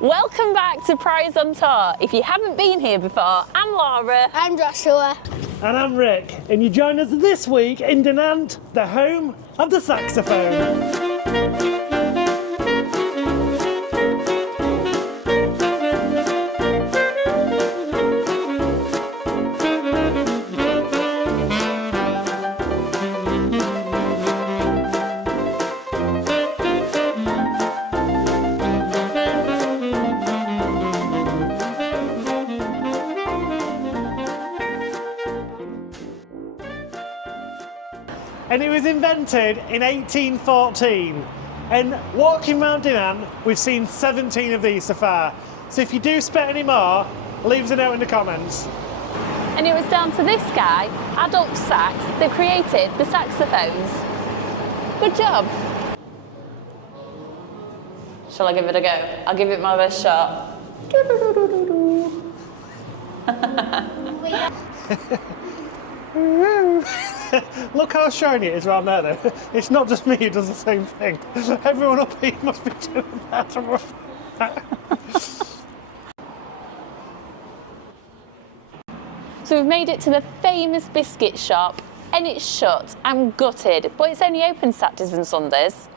Welcome back to Prize on Tour. If you haven't been here before, I'm Laura. I'm Joshua. And I'm Rick, and you join us this week in Dinant, the home of the saxophone. And it was invented in 1814. And walking around Dinant, we've seen 17 of these so far. So if you do spot any more, leave us a note in the comments. And it was down to this guy, Adult Sax, that created the saxophones. Good job. Shall I give it a go? I'll give it my best shot. Look how shiny it is around there though. It's not just me who does the same thing. Everyone up here must be doing that. So we've made it to the famous biscuit shop, and it's shut. I'm gutted, but it's only open Saturdays and Sundays.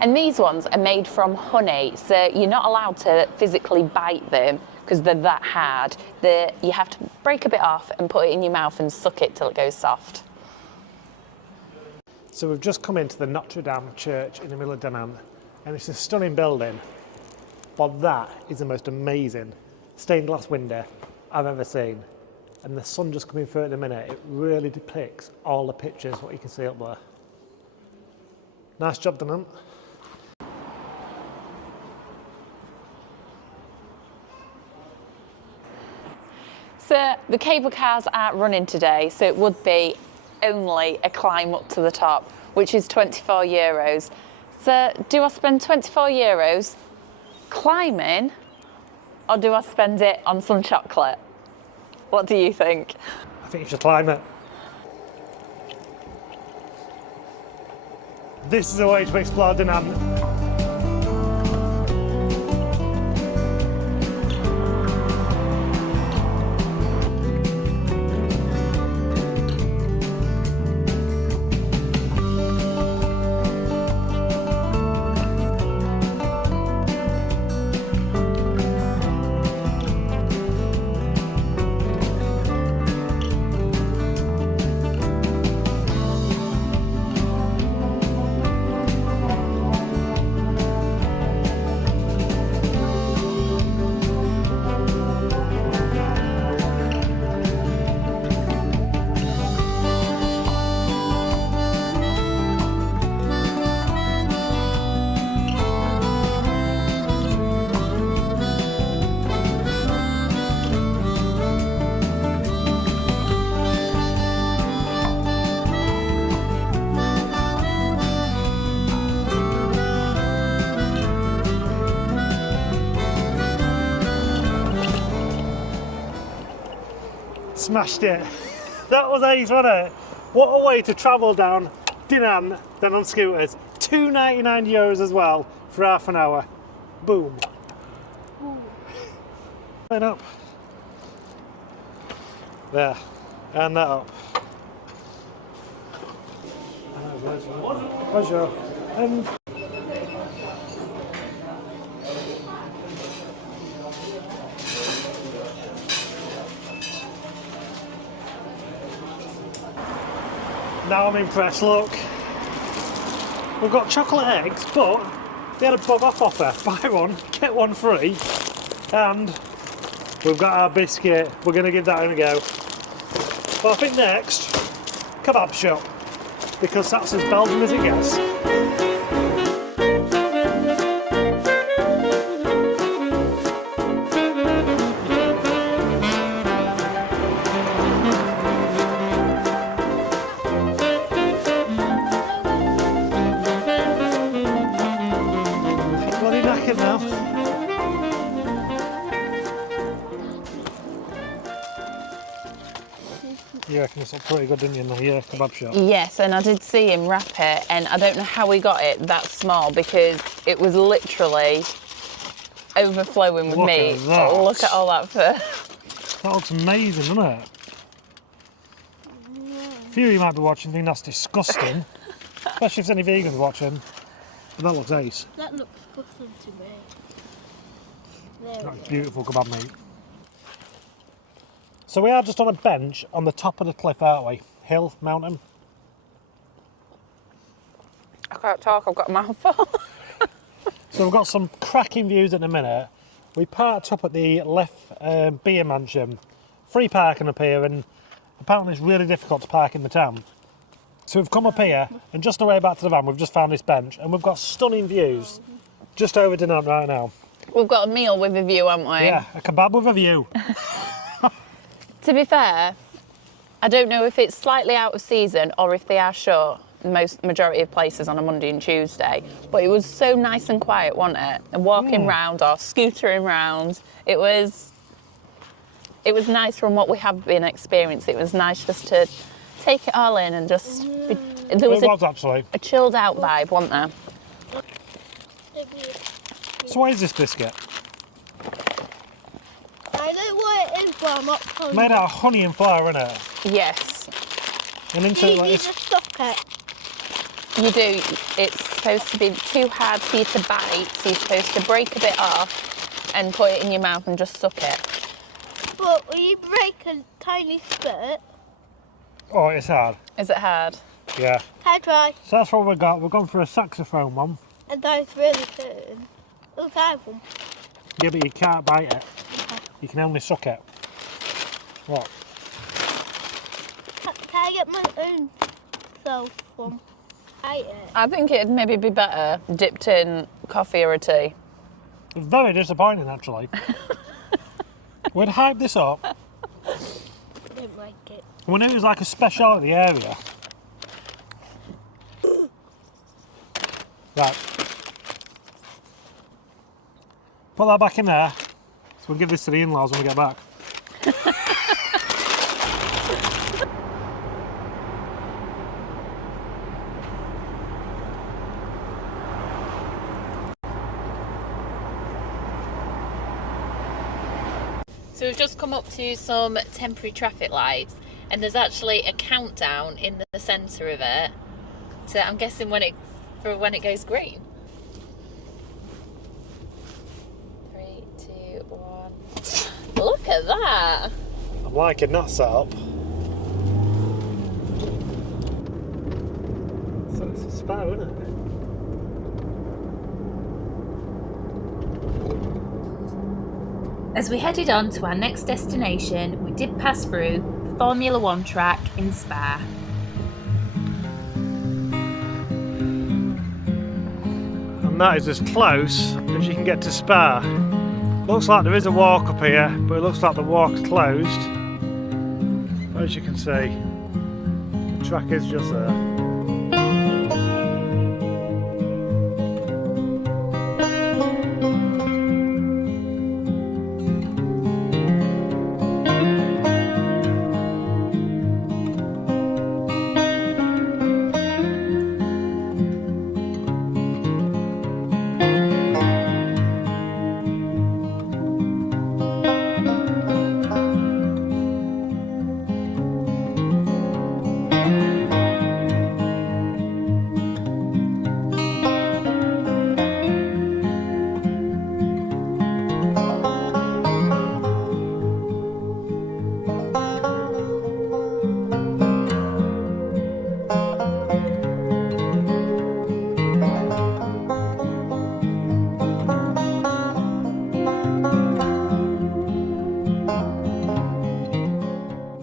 And these ones are made from honey, so you're not allowed to physically bite them because they're that hard. You have to break a bit off and put it in your mouth and suck it till it goes soft. So we've just come into the Notre Dame church in the middle of Dinant, and it's a stunning building, but that is the most amazing stained glass window I've ever seen. And the sun just coming through at the minute, it really depicts all the pictures, what you can see up there. Nice job, Dinant. So the cable cars aren't running today, so it would be only a climb up to the top, which is €24. So do I spend €24 climbing, or do I spend it on some chocolate? What do you think? I think you should climb it. This is a way to explore Dinant. Smashed it. That was ace, wasn't it? What a way to travel down Dinant then on scooters. €2.99 as well for half an hour. Boom. And up. There. And that up. Pleasure. And now I'm impressed, look. We've got chocolate eggs, but they had a bug off offer. Buy one, get one free. And we've got our biscuit. We're going to give that a go. But I think next, kebab shop. Because that's as Belgian as it gets. Now. You reckon it's pretty good, didn't you? No, yeah, kebab shop. Yes, and I did see him wrap it, and I don't know how he got it that small because it was literally overflowing with Look meat. at that. Look at all that fur. That looks amazing, doesn't it? A few of you might be watching think that's disgusting, especially if there's any vegans watching. But that looks ace. That looks disgusting to me. There we That's go. beautiful kebab meat. So we are just on a bench on the top of the cliff, aren't we? Hill, mountain. I can't talk, I've got a mouthful. So we've got some cracking views at the minute. We parked up at the Left Beer Mansion. Free parking up here, and apparently it's really difficult to park in the town. So we've come up here, and just on the way back to the van, we've just found this bench, and we've got stunning views just over Dinant right now. We've got a meal with a view, haven't we? Yeah, a kebab with a view. To be fair, I don't know if it's slightly out of season or if they are shut. Majority of places on a Monday and Tuesday, but it was so nice and quiet, wasn't it? And walking round or scootering round, it was nice from what we have been experiencing. It was nice just to take it all in and just there was, Actually. a chilled out vibe, wasn't there? So what is this biscuit? I know what it is, but I'm not telling Made out of honey and flour, isn't it? Yes, And into you like need this. to suck it. you do. It's supposed to be too hard for you to bite, so you're supposed to break a bit off and put it in your mouth and just suck it. But when you break a tiny spit, Oh, it's hard. Is it hard? Yeah. I try, So that's what we've got. We've gone for a saxophone one. and that's really good. Look at them. Yeah, but you can't bite it. You can only suck it. What? Can I get my own self one? Bite it. I think it'd maybe be better dipped in coffee or a tea. It's very disappointing, actually. We'd hype this up. I don't like it. We knew it was like a speciality area. Right. Put that back in there. So we'll give this to the in-laws when we get back. So we've just come up to some temporary traffic lights, and there's actually a countdown in the centre of it. So I'm guessing when it goes green. 3, 2, 1. Look at that! I'm liking that setup. So it's a spare, isn't it? As we headed on to our next destination, we did pass through the Formula One track in Spa. And that is as close as you can get to Spa. Looks like there is a walk up here, but it looks like the walk's closed. But as you can see, the track is just there.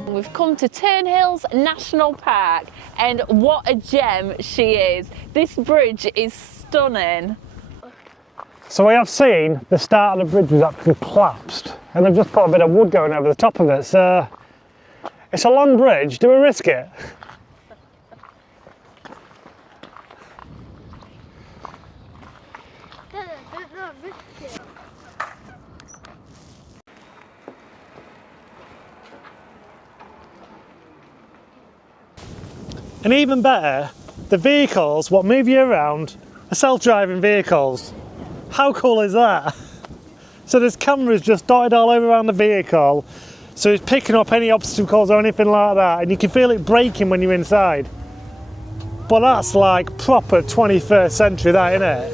We've come to Terhills National Park, and what a gem she is. This bridge is stunning. So we have seen the start of the bridge was actually collapsed, and they've just put a bit of wood going over the top of it. So it's a long bridge. Do we risk it? And even better, the vehicles, what move you around, are self-driving vehicles. How cool is that? So there's cameras just dotted all over around the vehicle. So it's picking up any obstacles or anything like that, and you can feel it braking when you're inside. But that's like proper 21st century, that, isn't it?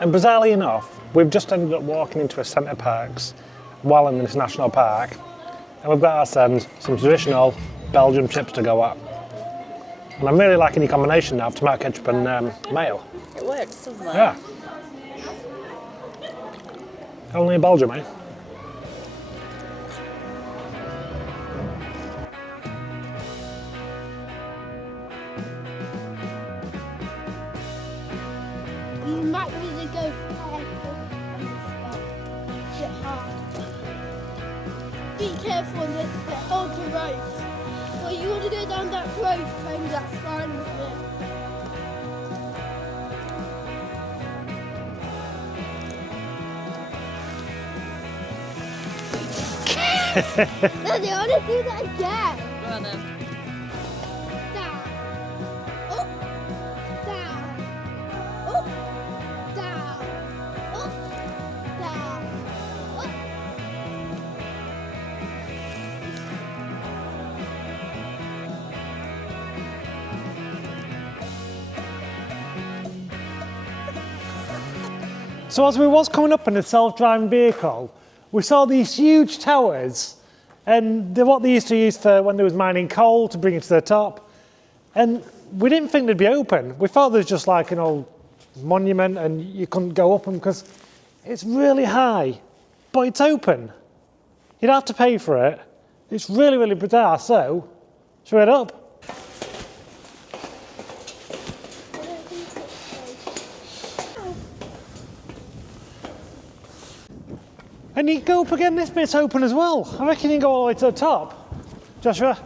And bizarrely enough, we've just ended up walking into a centre parks while in this national park, and we've got ourselves some traditional Belgian chips to go at. And I'm really liking the combination now of tomato ketchup and mayo. It works, doesn't it? Yeah. Only in Belgium, eh? You might really go careful and stuff. Get hard. Be careful on this bit. Hold the rope. Well, you want to go down that road, then that's fine with me. Daddy, I want to do that again. Go on then. Down. Up. Down. Up. Down. Up. Down. Up. So as we was coming up in a self-driving vehicle, we saw these huge towers, and they're what they used to use for when they was mining coal to bring it to the top. And we didn't think they'd be open. We thought there was just like an old monument and you couldn't go up them because it's really high, but it's open. You'd have to pay for it. It's really, really bizarre. So, should we head up? And you can go up again, this bit's open as well. I reckon you can go all the way to the top. Joshua.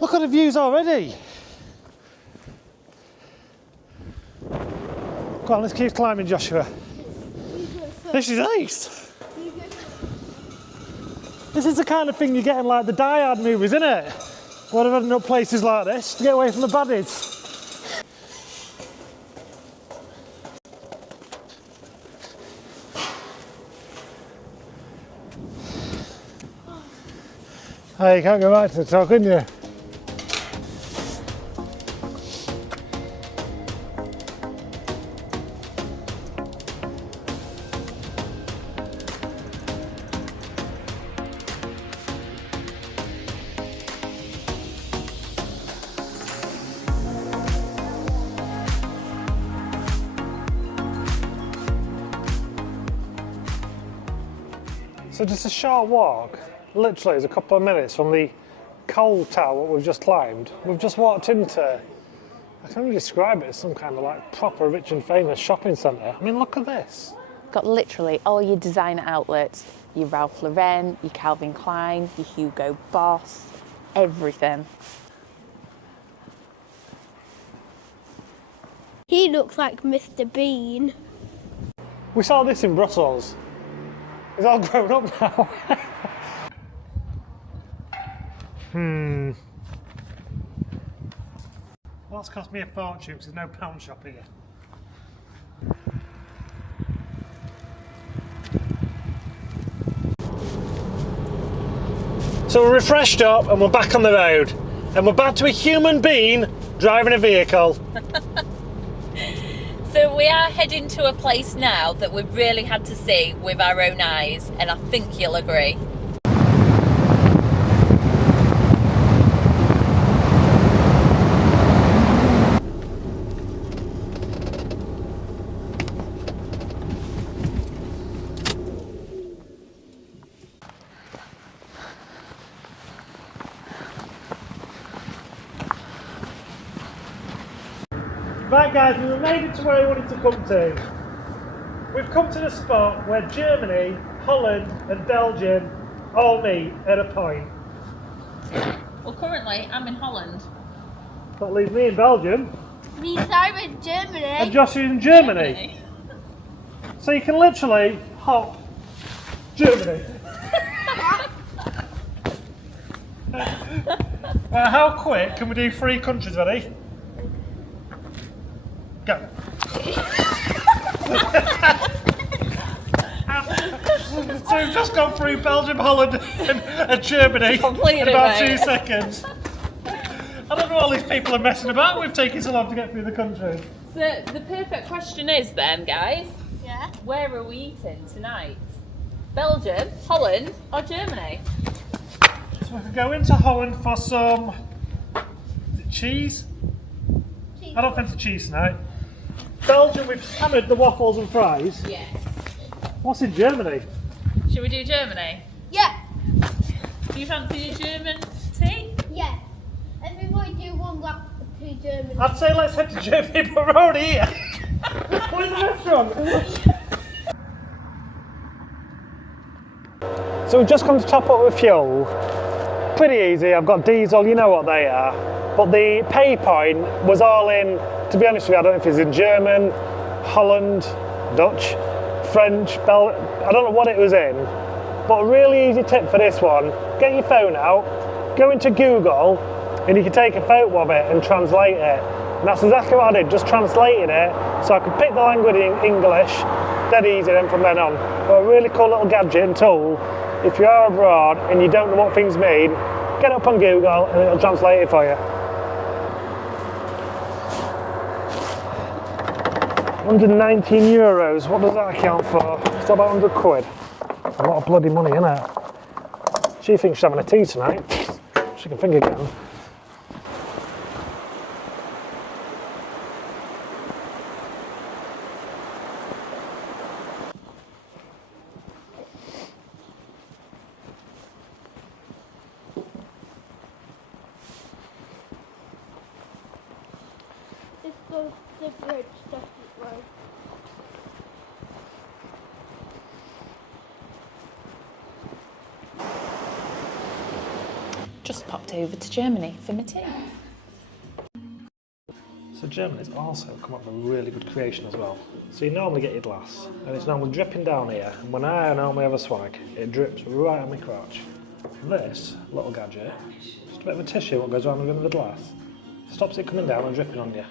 Look at the views already. Go on, let's keep climbing, Joshua. This is ace. This is the kind of thing you get in like the Die Hard movies, isn't it? Where they've ended up places like this to get away from the baddies. Oh, you can't go back to the top, can you? So just a short walk, literally it's a couple of minutes from the coal tower we've just climbed. We've just walked into, I can only describe it as some kind of like proper rich and famous shopping centre. I mean, look at this. Got literally all your designer outlets, your Ralph Lauren, your Calvin Klein, your Hugo Boss, everything. He looks like Mr. Bean. We saw this in Brussels. It's all grown up now. Well, that's cost me a fortune because there's no pound shop here. So we're refreshed up and we're back on the road. And we're back to a human being driving a vehicle. So we are heading to a place now that we really had to see with our own eyes, and I think you'll agree. Right guys, we've made it to where we wanted to come to. We've come to the spot where Germany, Holland and Belgium all meet at a point. Well, currently I'm in Holland. That leaves me in Belgium Me, I'm in Germany. and Josh is in Germany. So you can literally hop Germany. How quick can we do 3 countries, ready? Go. So we've just gone through Belgium, Holland and Germany Completed in about it, 2 mate. seconds. I don't know what all these people are messing about. We've taken so long to get through the country. So the perfect question is then, guys, Yeah. where are we eating tonight? Belgium, Holland or Germany? So we could go into Holland for some cheese. I don't fancy cheese tonight. Belgium, we've hammered the waffles and fries. Yes. What's in Germany? Should we do Germany? Yeah. Do you fancy a German tea? Yeah. Everybody do one lap to Germany. I'd say let's head to Germany, but we're already here. Where's the restaurant? So we've just come to top up with fuel. Pretty easy, I've got diesel, you know what they are. But the pay point was all in, to be honest with you, I don't know if it's in German, Holland, Dutch, French, I don't know what it was in. But a really easy tip for this one, get your phone out, go into Google, and you can take a photo of it and translate it. And that's exactly what I did, just translated it, so I could pick the language in English, dead easy then from then on. But a really cool little gadget and tool, if you are abroad and you don't know what things mean, get it up on Google and it'll translate it for you. 119 euros, what does that account for? It's about 100 quid. A lot of bloody money, isn't it? She thinks she's having a tea tonight. She can finger again. This goes the bridge, definitely. Just popped over to Germany for my tea. So Germany's also come up with a really good creation as well. So you normally get your glass, and it's normally dripping down here, and when I normally have a swag, it drips right on my crotch. This little gadget, just a bit of a tissue what goes around the rim of the glass, stops it coming down and dripping on you.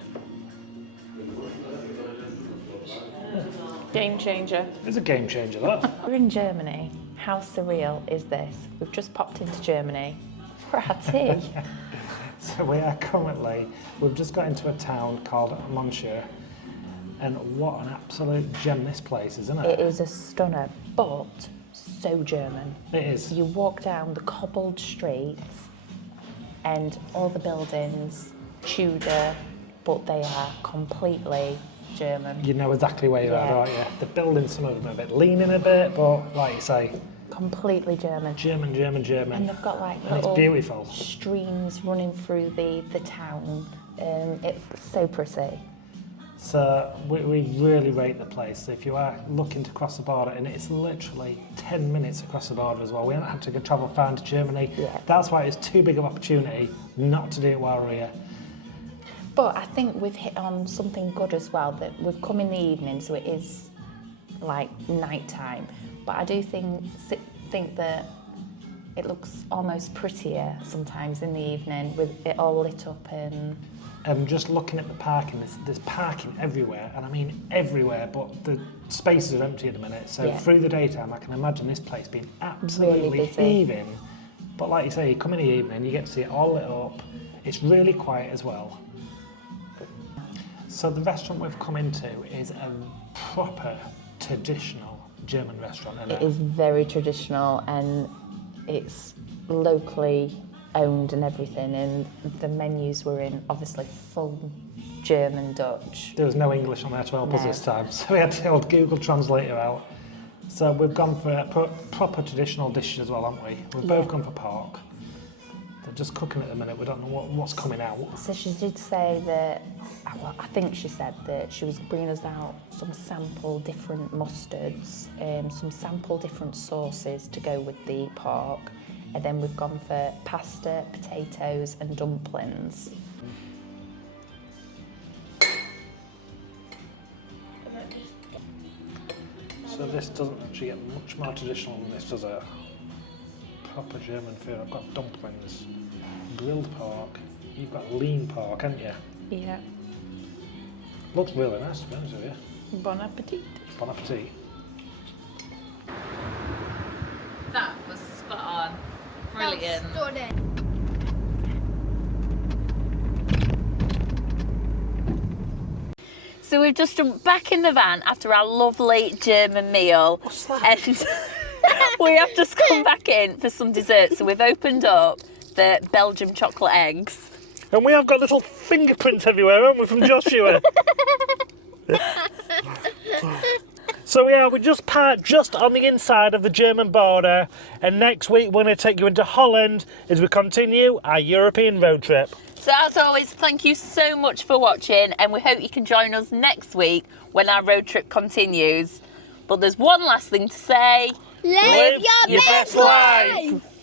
Game changer. It's a game changer, that. We're in Germany. How surreal is this? We've just popped into Germany for our tea. So we are currently, we've just got into a town called Monsieur, and what an absolute gem this place is, isn't it? It is a stunner, but so German. It is. You walk down the cobbled streets and all the buildings, Tudor, but they are completely German. You know exactly where you're at, Yeah. don't you? The buildings, some of them are a bit leaning a bit, but like you say, Completely German. German. And they've got like And it's little beautiful. streams running through the town. It's so pretty. So we really rate the place. If you are looking to cross the border, and it's literally 10 minutes across the border as well. We haven't had to go travel far into Germany. Yeah. That's why it's too big of an opportunity not to do it while we're here. But I think we've hit on something good as well, that we've come in the evening, so it is like night time. But I do think that it looks almost prettier sometimes in the evening with it all lit up and... Just looking at the parking, there's parking everywhere, and I mean everywhere, but the spaces are empty at the minute. So Yeah. through the daytime, I can imagine this place being absolutely Really busy. heaving. But like you say, you come in the evening, you get to see it all lit up. It's really quiet as well. So the restaurant we've come into is a proper traditional German restaurant, isn't It is very traditional and it's locally owned and everything, and the menus were in obviously full German Dutch. There was no English on there to help us No. this time, so we had the old Google Translator out. So we've gone for proper traditional dishes as well, haven't we? We've both gone for pork. They're just cooking at the minute, we don't know what's coming out. So she did say that, well, I think she said that she was bringing us out some sample different mustards, some sample different sauces to go with the pork, and then we've gone for pasta, potatoes and dumplings. So this doesn't actually get much more traditional than this, does it? Proper German food. I've got dumplings, grilled pork. You've got lean pork, haven't you? Yeah. Looks really nice, to be honest with you. Bon appetit. Bon appetit. That was spot on. Brilliant. That's stunning. So we've just jumped back in the van after our lovely German meal. What's that? And we have just come back in for some dessert. So we've opened up the Belgium chocolate eggs. And we have got little fingerprints everywhere, haven't we, from Joshua? So yeah, we just parked just on the inside of the German border, and next week we're going to take you into Holland as we continue our European road trip. So as always, thank you so much for watching, and we hope you can join us next week when our road trip continues. But there's one last thing to say. Live your best life!